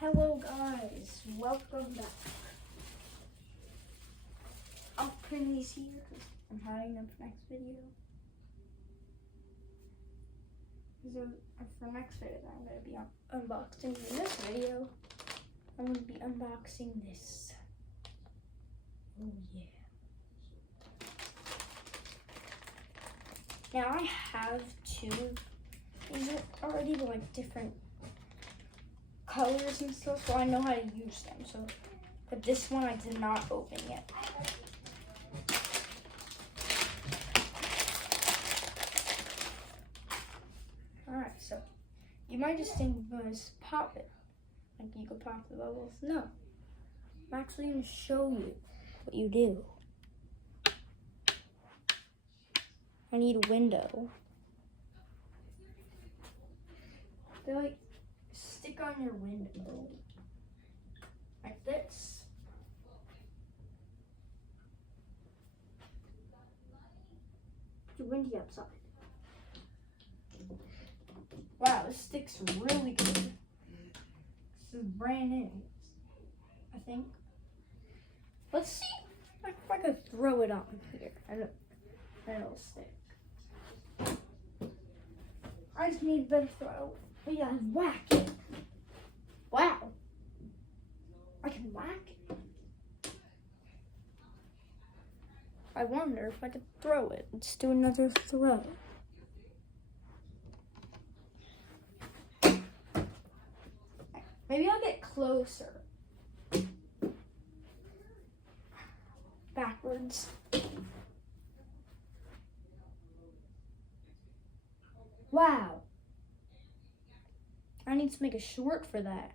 Hello guys, welcome back. I'm putting these here because I'm hiding them for next video. So for next video I'm going to be unboxing. In this video, I'm going to be unboxing this. Oh yeah. Now I have two. These are already like different colors and stuff, so I know how to use them. So, but this one I did not open yet. Alright, so you might just think just pop it. Like you could pop the bubbles. No. I'm actually going to show you what you do. I need a window. They like stick on your window like this. It's windy outside. Wow, this sticks really good. This is brand new, I think. Let's see if I could throw it on here. And it'll stick. I just need a better throw. We gotta whack it. Wow. I can whack it. I wonder if I could throw it. Let's do another throw. Maybe I'll get closer. Backwards. Wow. I need to make a short for that.